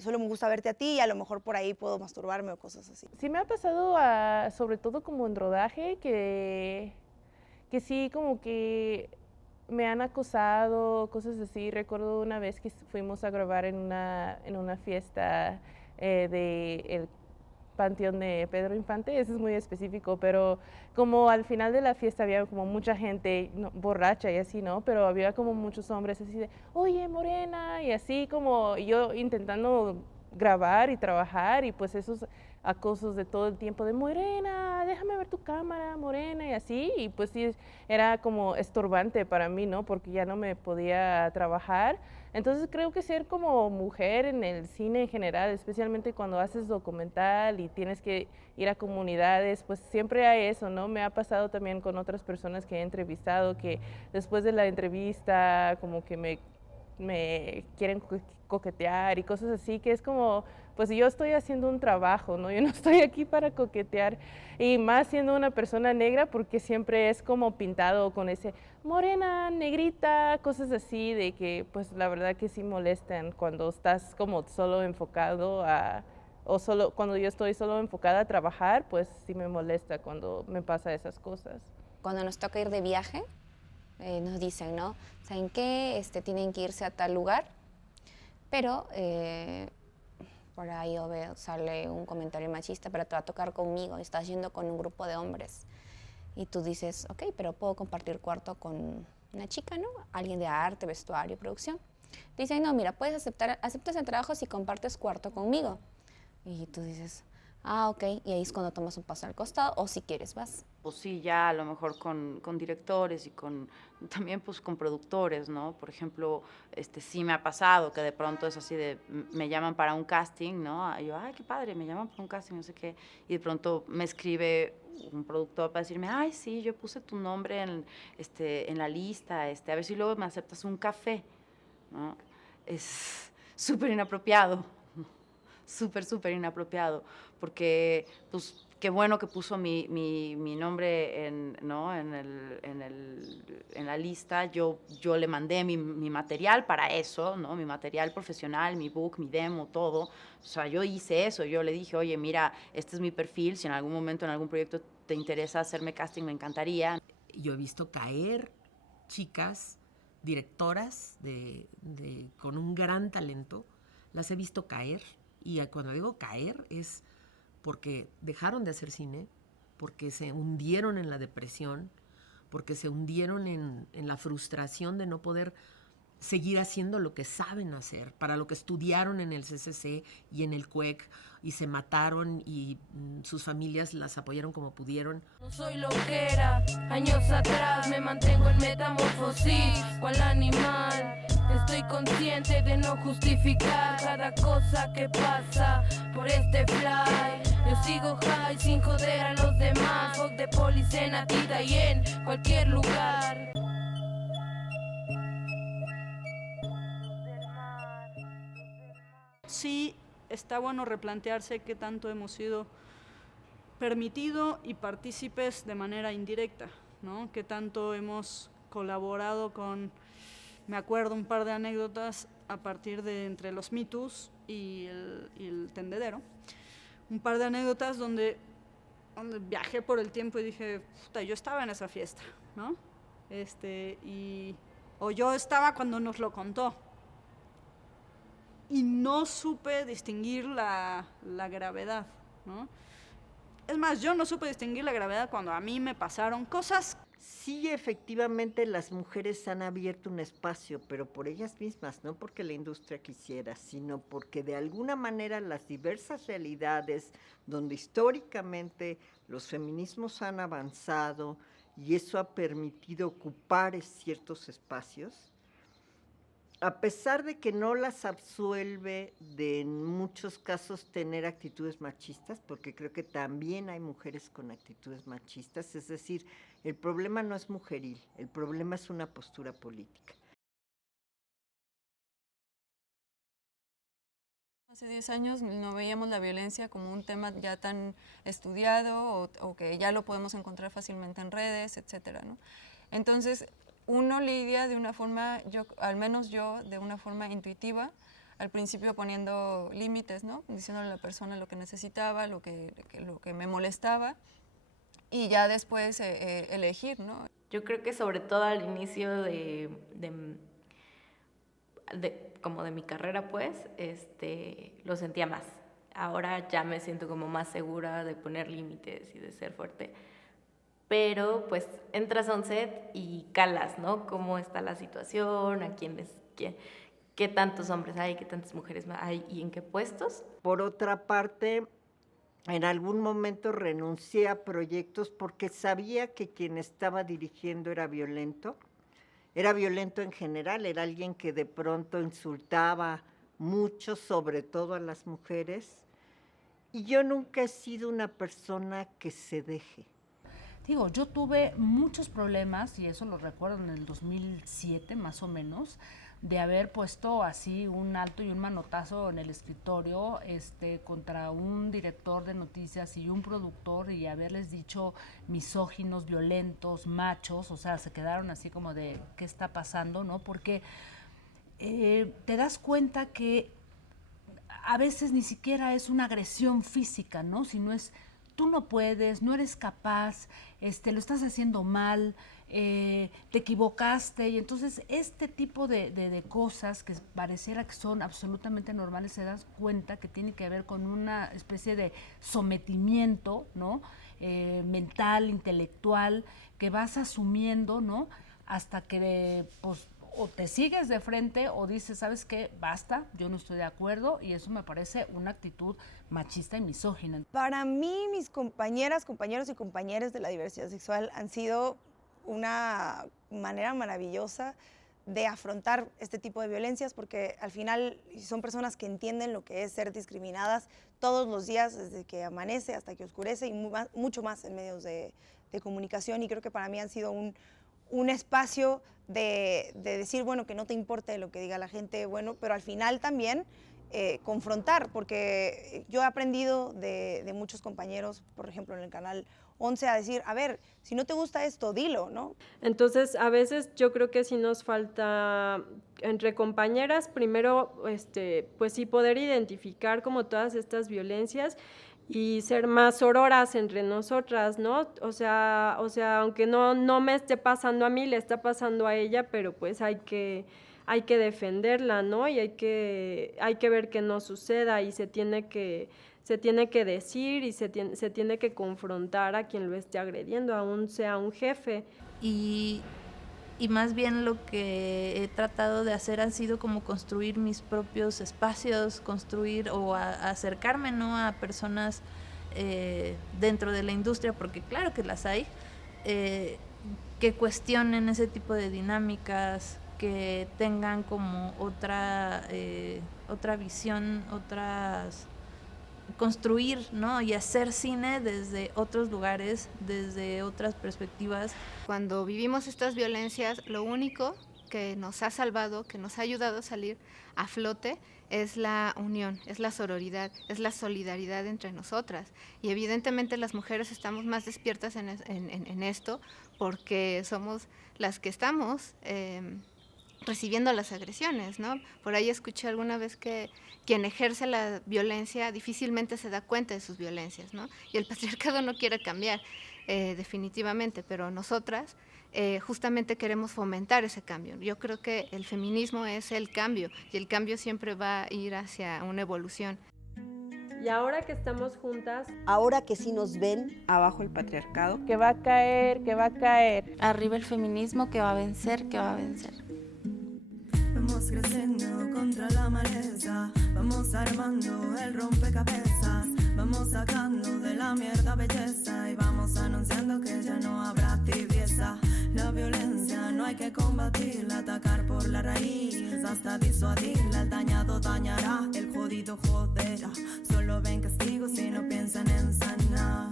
Solo me gusta verte a ti y a lo mejor por ahí puedo masturbarme o cosas así. Sí me ha pasado, sobre todo como en rodaje, que sí como que me han acosado, cosas así. Recuerdo una vez que fuimos a grabar en una fiesta del Panteón de Pedro Infante, eso es muy específico, pero como al final de la fiesta había como mucha gente borracha y así, ¿no? Pero había como muchos hombres así de, oye, morena, y así como yo intentando grabar y trabajar y pues esos acosos de todo el tiempo de morena, déjame ver tu cámara, morena, y así, y pues sí, era como estorbante para mí, ¿no? Porque ya no me podía trabajar. Entonces creo que ser como mujer en el cine en general, especialmente cuando haces documental y tienes que ir a comunidades, pues siempre hay eso, ¿no? Me ha pasado también con otras personas que he entrevistado que después de la entrevista como que me quieren coquetear y cosas así, que es como, pues yo estoy haciendo un trabajo, ¿no? Yo no estoy aquí para coquetear, y más siendo una persona negra, porque siempre es como pintado con ese morena, negrita, cosas así, de que pues la verdad que sí molestan cuando estás como solo enfocado cuando yo estoy solo enfocada a trabajar, pues sí me molesta cuando me pasa esas cosas. Cuando nos toca ir de viaje, nos dicen, ¿no? ¿Saben qué? Tienen que irse a tal lugar, pero por ahí sale un comentario machista, pero te va a tocar conmigo, estás yendo con un grupo de hombres. Y tú dices, ok, pero puedo compartir cuarto con una chica, ¿no? Alguien de arte, vestuario, producción. Te dicen, no, mira, aceptas el trabajo si compartes cuarto conmigo. Y tú dices, ah, ok, y ahí es cuando tomas un paso al costado, o si quieres vas. O sí, ya a lo mejor con directores y también pues con productores, ¿no? Por ejemplo, sí me ha pasado que de pronto es así de, me llaman para un casting, ¿no? Y yo, ay, qué padre, me llaman para un casting, no sé qué. Y de pronto me escribe un productor para decirme, ay, sí, yo puse tu nombre en la lista, a ver si luego me aceptas un café, ¿no? Es súper inapropiado, súper inapropiado, porque pues qué bueno que puso mi nombre en la lista. Yo le mandé mi material para eso, ¿no? Mi material profesional, mi book, mi demo, todo. O sea, yo hice eso. Yo le dije, oye, mira, este es mi perfil. Si en algún momento, en algún proyecto te interesa hacerme casting, me encantaría. Yo he visto caer chicas, directoras con un gran talento. Las he visto caer. Y cuando digo caer es porque dejaron de hacer cine, porque se hundieron en la depresión, porque se hundieron en la frustración de no poder seguir haciendo lo que saben hacer, para lo que estudiaron en el CCC y en el CUEC, y se mataron y sus familias las apoyaron como pudieron. No soy lo que era, años atrás me mantengo en metamorfosis, cual animal. Estoy consciente de no justificar cada cosa que pasa por este fly. Yo sigo high sin joder a los demás. Fuck de police en Atita y en cualquier lugar. Sí, está bueno replantearse qué tanto hemos sido permitido y partícipes de manera indirecta, ¿no? Qué tanto hemos colaborado con... Me acuerdo un par de anécdotas a partir de entre los Me Toos y el tendedero. Un par de anécdotas donde viajé por el tiempo y dije, puta, yo estaba en esa fiesta, ¿no? O yo estaba cuando nos lo contó. Y no supe distinguir la gravedad, ¿no? Es más, yo no supe distinguir la gravedad cuando a mí me pasaron cosas. Sí, efectivamente, las mujeres han abierto un espacio, pero por ellas mismas, no porque la industria quisiera, sino porque de alguna manera las diversas realidades donde históricamente los feminismos han avanzado y eso ha permitido ocupar ciertos espacios, a pesar de que no las absuelve de en muchos casos tener actitudes machistas, porque creo que también hay mujeres con actitudes machistas, es decir, el problema no es mujeril, el problema es una postura política. Hace 10 años no veíamos la violencia como un tema ya tan estudiado o que ya lo podemos encontrar fácilmente en redes, etcétera, ¿no? Entonces, uno lidia de una forma, al menos yo, de una forma intuitiva, al principio poniendo límites, ¿no? Diciéndole a la persona lo que necesitaba, lo que me molestaba, y ya después elegir, ¿no? Yo creo que sobre todo al inicio como de mi carrera, pues, lo sentía más. Ahora ya me siento como más segura de poner límites y de ser fuerte. Pero, pues, entras a un set y calas, ¿no? Cómo está la situación, qué tantos hombres hay, qué tantas mujeres hay y en qué puestos. Por otra parte, en algún momento renuncié a proyectos porque sabía que quien estaba dirigiendo era violento. Era violento en general, era alguien que de pronto insultaba mucho, sobre todo a las mujeres. Y yo nunca he sido una persona que se deje. Digo, yo tuve muchos problemas, y eso lo recuerdo en el 2007 más o menos, de haber puesto así un alto y un manotazo en el escritorio contra un director de noticias y un productor, y haberles dicho misóginos, violentos, machos. O sea, se quedaron así como de ¿qué está pasando?, ¿no? Porque te das cuenta que a veces ni siquiera es una agresión física, ¿no? Sino es tú no puedes, no eres capaz, lo estás haciendo mal, te equivocaste. Y entonces este tipo de cosas que pareciera que son absolutamente normales, se das cuenta que tiene que ver con una especie de sometimiento, ¿no? Mental, intelectual, que vas asumiendo, ¿no? Hasta que pues o te sigues de frente o dices, ¿sabes qué? Basta, yo no estoy de acuerdo, y eso me parece una actitud machista y misógina. Para mí, mis compañeras, compañeros y compañeras de la diversidad sexual han sido una manera maravillosa de afrontar este tipo de violencias, porque al final son personas que entienden lo que es ser discriminadas todos los días, desde que amanece hasta que oscurece, y mucho más en medios de comunicación, y creo que para mí han sido un espacio de decir, bueno, que no te importe lo que diga la gente, bueno, pero al final también confrontar, porque yo he aprendido de muchos compañeros, por ejemplo, en el canal 11, a decir, a ver, si no te gusta esto, dilo, ¿no? Entonces, a veces yo creo que sí nos falta, entre compañeras, primero, pues sí poder identificar como todas estas violencias y ser más sororas entre nosotras, ¿no? O sea, aunque no me esté pasando a mí, le está pasando a ella, pero pues hay que defenderla, ¿no? Y hay que ver que no suceda, y se tiene que decir y se tiene que confrontar a quien lo esté agrediendo, aún sea un jefe. Y más bien lo que he tratado de hacer ha sido como construir mis propios espacios, construir o acercarme, ¿no?, a personas dentro de la industria, porque claro que las hay, que cuestionen ese tipo de dinámicas, que tengan como otra visión, construir, ¿no?, y hacer cine desde otros lugares, desde otras perspectivas. Cuando vivimos estas violencias, lo único que nos ha salvado, que nos ha ayudado a salir a flote, es la unión, es la sororidad, es la solidaridad entre nosotras. Y evidentemente las mujeres estamos más despiertas en esto, porque somos las que estamos recibiendo las agresiones, ¿no? Por ahí escuché alguna vez que quien ejerce la violencia difícilmente se da cuenta de sus violencias, ¿no? Y el patriarcado no quiere cambiar, definitivamente, pero nosotras justamente queremos fomentar ese cambio. Yo creo que el feminismo es el cambio, y el cambio siempre va a ir hacia una evolución. Y ahora que estamos juntas, ahora que sí nos ven, abajo el patriarcado, que va a caer, que va a caer. Arriba el feminismo, que va a vencer, que va a vencer. Vamos creciendo contra la maleza, vamos armando el rompecabezas, vamos sacando de la mierda belleza y vamos anunciando que ya no habrá tibieza. La violencia no hay que combatirla, atacar por la raíz hasta disuadirla. El dañado dañará, el jodido joderá. Solo ven castigos y no piensan en sanar.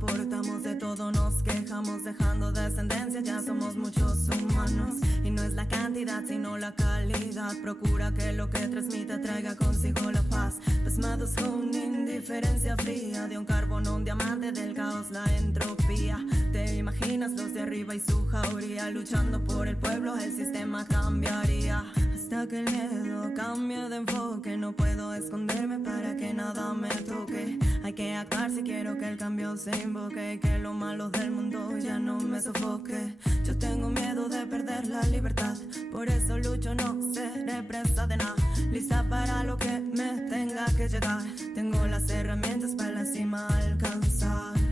soportamos de todo, nos quejamos dejando descendencia, ya somos muchos humanos. Y no es la cantidad sino la calidad, procura que lo que transmite traiga consigo la paz. Pasmados con indiferencia fría, de un carbono, un diamante, del caos la entropía. Te imaginas los de arriba y su jauría, luchando por el pueblo el sistema cambiaría. Hasta que el miedo cambie de enfoque, no puedo esconderme para que nada me toque. Hay que actuar si quiero que el cambio se invoque, y que lo malo del mundo ya no me sofoque. Yo tengo miedo de perder la libertad, por eso lucho, no seré presa de nada. Lista para lo que me tenga que llegar, tengo las herramientas para la cima alcanzar.